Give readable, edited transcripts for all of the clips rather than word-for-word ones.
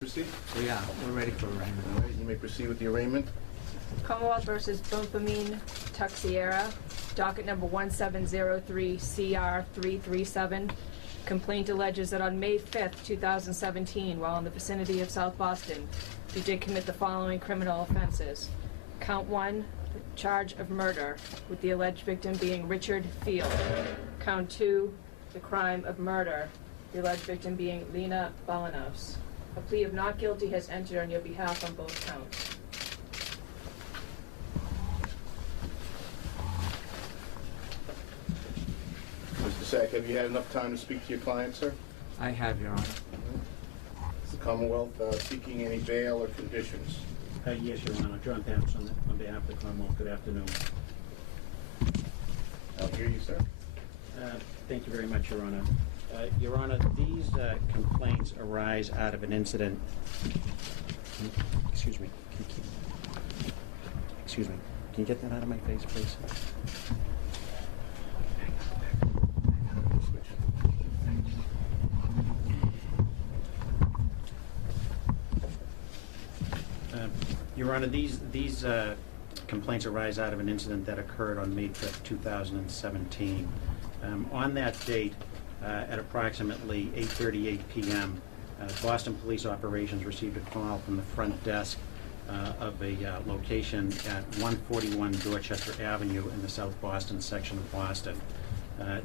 Proceed. Yeah, we're ready for arraignment. All right, you may proceed with the arraignment. Commonwealth versus Bampumim Teixeira, docket number 1703 CR 337. Complaint alleges that on May 5th, 2017, while in the vicinity of South Boston, he did commit the following criminal offenses. Count 1, the charge of murder, with the alleged victim being Richard Field. Count 2, the crime of murder, the alleged victim being Lena Balanos. A plea of not guilty has entered on your behalf on both counts. Mr. Sack, have you had enough time to speak to your client, sir? I have, Your Honor. Is the Commonwealth seeking any bail or conditions? Yes, Your Honor. John Patterson on behalf of the Commonwealth. Good afternoon. I'll hear you, sir. Thank you very much, Your Honor. Your Honor, these complaints arise out of an incident. Excuse me. Excuse me. Can you get that out of my face, please? Your Honor, these complaints arise out of an incident that occurred on May 5th, 2017. On that date, at approximately 8:38 p.m., Boston Police Operations received a call from the front desk of a location at 141 Dorchester Avenue in the South Boston section of Boston,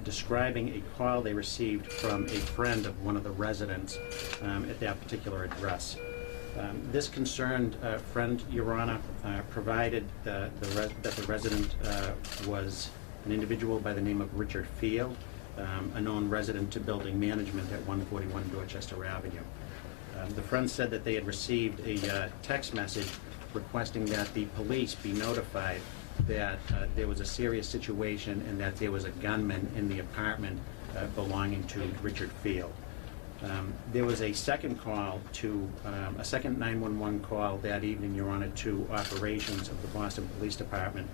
describing a call they received from a friend of one of the residents at that particular address. This concerned friend, Your Honor, provided that the resident was an individual by the name of Richard Field, a known resident to building management at 141 Dorchester Avenue. The friend said that they had received a text message requesting that the police be notified that there was a serious situation and that there was a gunman in the apartment belonging to Richard Field. There was a second call to, a second 911 call that evening, Your Honor, to operations of the Boston Police Department.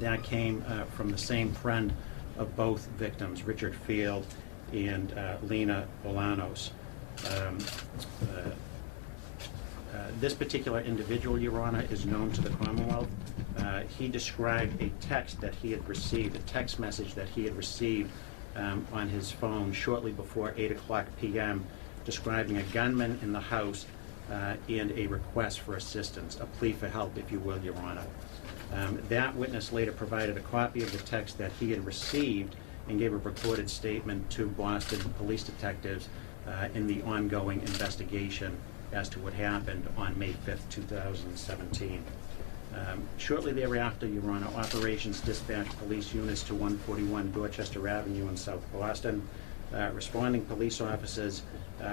That came from the same friend of both victims, Richard Field and Lena Balanos. This particular individual, Your Honor, is known to the Commonwealth. He described a text that he had received, a text message that he had received on his phone shortly before 8 o'clock p.m., describing a gunman in the house and a request for assistance, a plea for help, if you will, Your Honor. That witness later provided a copy of the text that he had received and gave a recorded statement to Boston police detectives in the ongoing investigation as to what happened on May 5th, 2017. Shortly thereafter, Your Honor, operations dispatched police units to 141 Dorchester Avenue in South Boston. Responding police officers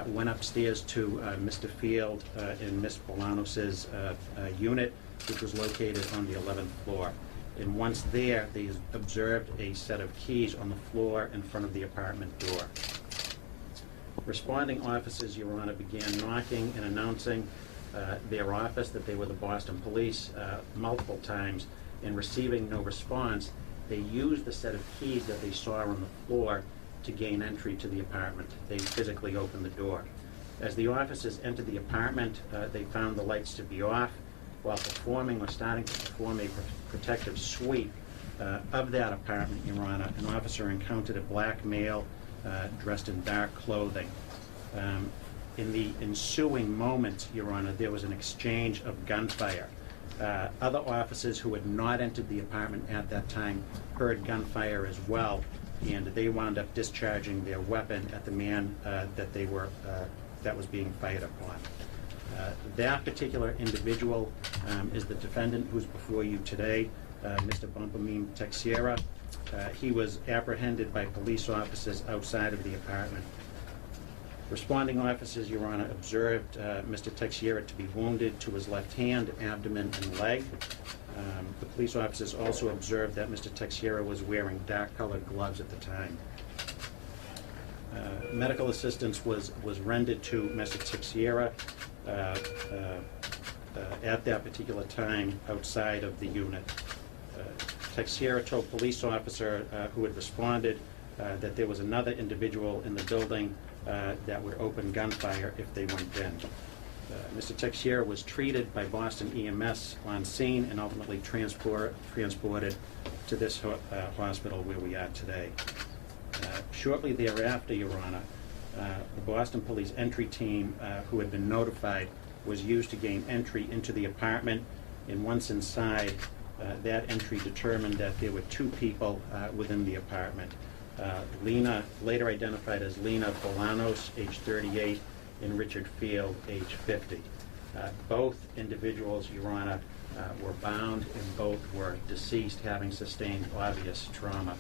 went upstairs to Mr. Field and Ms. Balanos' unit, which was located on the 11th floor. And once there, they observed a set of keys on the floor in front of the apartment door. Responding officers, Your Honor, began knocking and announcing their office that they were the Boston Police multiple times, and receiving no response, they used the set of keys that they saw on the floor to gain entry to the apartment. They physically opened the door. As the officers entered the apartment, they found the lights to be off. While performing or starting to perform a protective sweep of that apartment, Your Honor, an officer encountered a black male dressed in dark clothing. In the ensuing moments, Your Honor, there was an exchange of gunfire. Other officers who had not entered the apartment at that time heard gunfire as well, and they wound up discharging their weapon at the man that was being fired upon. That particular individual is the defendant who's before you today, Mr. Bampumim Teixeira. He was apprehended by police officers outside of the apartment. Responding officers, Your Honor, observed Mr. Teixeira to be wounded to his left hand, abdomen, and leg. The police officers also observed that Mr. Teixeira was wearing dark-colored gloves at the time. Medical assistance was rendered to Mr. Teixeira at that particular time outside of the unit. Teixeira told police officer who had responded that there was another individual in the building that would open gunfire if they went in. Teixeira was treated by Boston EMS on scene and ultimately transported to this hospital where we are today. Shortly thereafter, Your Honor, the Boston Police entry team, who had been notified, was used to gain entry into the apartment, and once inside, that entry determined that there were two people within the apartment. Lena, later identified as Lena Bolanos, age 38, and Richard Field, age 50. Both individuals, Your Honor, were bound and both were deceased, having sustained obvious trauma.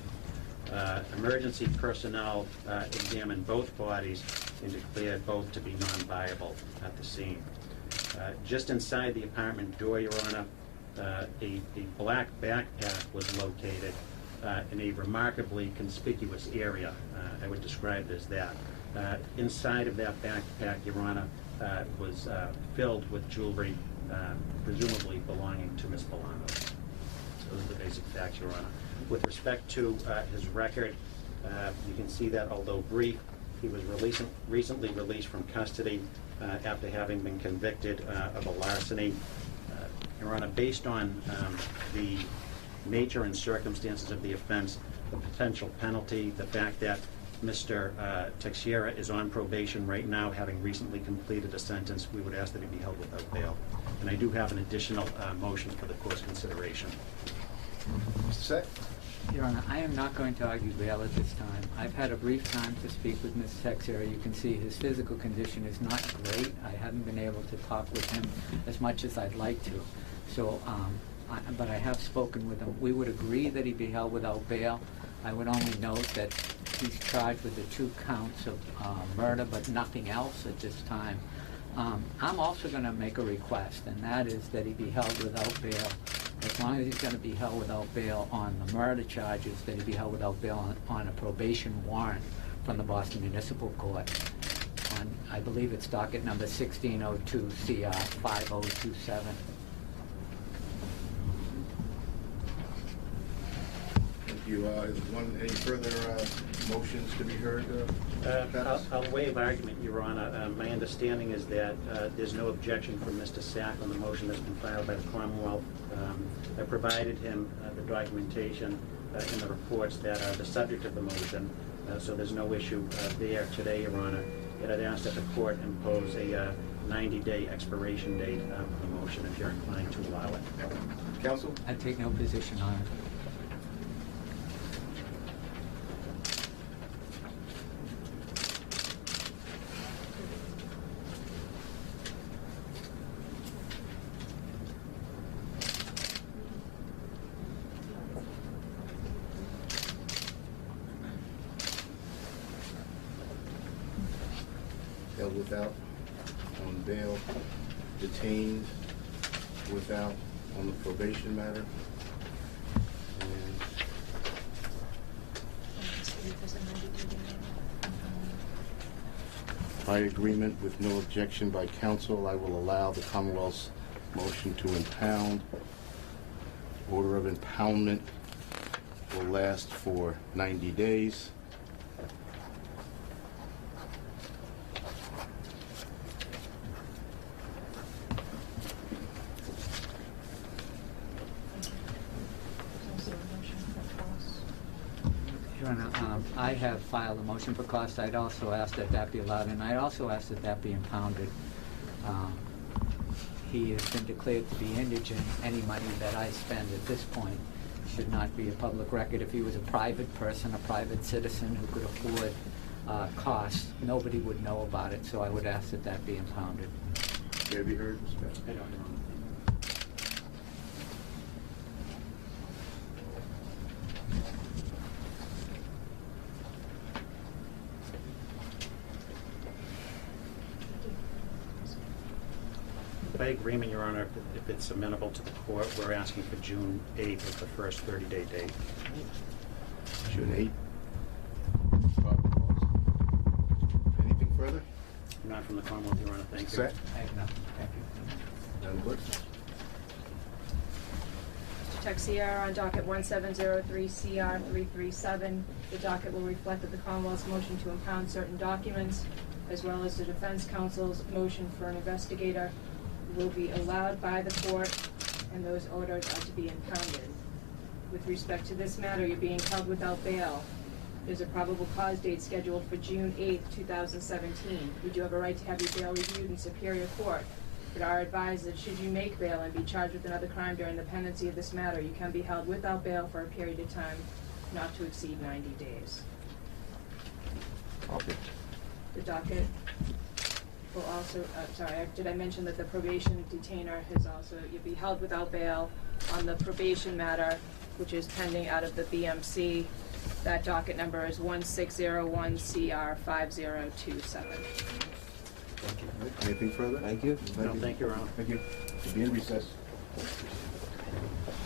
Emergency personnel examined both bodies and declared both to be non-viable at the scene. Just inside the apartment door, Your Honor, a black backpack was located in a remarkably conspicuous area. I would describe it as that. Inside of that backpack, Your Honor, was filled with jewelry, presumably belonging to Ms. Bolanos. Those are the basic facts, Your Honor. With respect to his record, you can see that although brief, he was recently released from custody after having been convicted of a larceny. Your Honor, based on the nature and circumstances of the offense, the potential penalty, the fact that Mr. Teixeira is on probation right now, having recently completed a sentence, we would ask that he be held without bail. And I do have an additional motion for the court's consideration. Mr. Sec? Your Honor, I am not going to argue bail at this time. I've had a brief time to speak with Mr. Teixeira. You can see his physical condition is not great. I haven't been able to talk with him as much as I'd like to. So, but I have spoken with him. We would agree that he be held without bail. I would only note that he's charged with the 2 counts of murder, but nothing else at this time. I'm also going to make a request, and that is that he be held without bail. As long as he's going to be held without bail on the murder charges, that he be held without bail on a probation warrant from the Boston Municipal Court. I believe it's docket number 1602 CR 5027. Thank you. Any further motions to be heard? I'll waive argument, Your Honor. My understanding is that there's no objection from Mr. Sack on the motion that's been filed by the Commonwealth. I provided him the documentation in the reports that are the subject of the motion, so there's no issue there today, Your Honor. Yet I'd ask that the court impose a 90-day expiration date for the motion if you're inclined to allow it. Counsel? I take no position on it. Held without on bail, detained without on the probation matter. And by agreement with no objection by counsel, I will allow the Commonwealth's motion to impound. Order of impoundment will last for 90 days. Your Honor, I have filed a motion for cost. I'd also ask that that be allowed, and I'd also ask that that be impounded. He has been declared to be indigent. Any money that I spend at this point should not be a public record. If he was a private person, a private citizen who could afford costs, nobody would know about it, so I would ask that that be impounded. May I be heard, Mr. Mayor? I don't know. By agreement, Your Honor, if it's amenable to the court, we're asking for June 8th as the first 30-day date. June 8. Anything further? Not from the Commonwealth, Your Honor, thank you. Set? I have nothing. Thank you. Madam Clerk? Mr. Teixeira, on docket 1703 CR 337, the docket will reflect that the Commonwealth's motion to impound certain documents, as well as the defense counsel's motion for an investigator will be allowed by the court, and those orders are to be impounded. With respect to this matter, you're being held without bail. There's a probable cause date scheduled for June 8th, 2017. You do have a right to have your bail reviewed in Superior Court, but are advised that should you make bail and be charged with another crime during the pendency of this matter, you can be held without bail for a period of time not to exceed 90 days. Okay. The docket will also, did I mention that the probation detainer has also, you'll be held without bail on the probation matter, which is pending out of the BMC. That docket number is 1601CR5027. Anything further? Thank you. No, thank you, Your Honor. Thank you. We'll be in recess.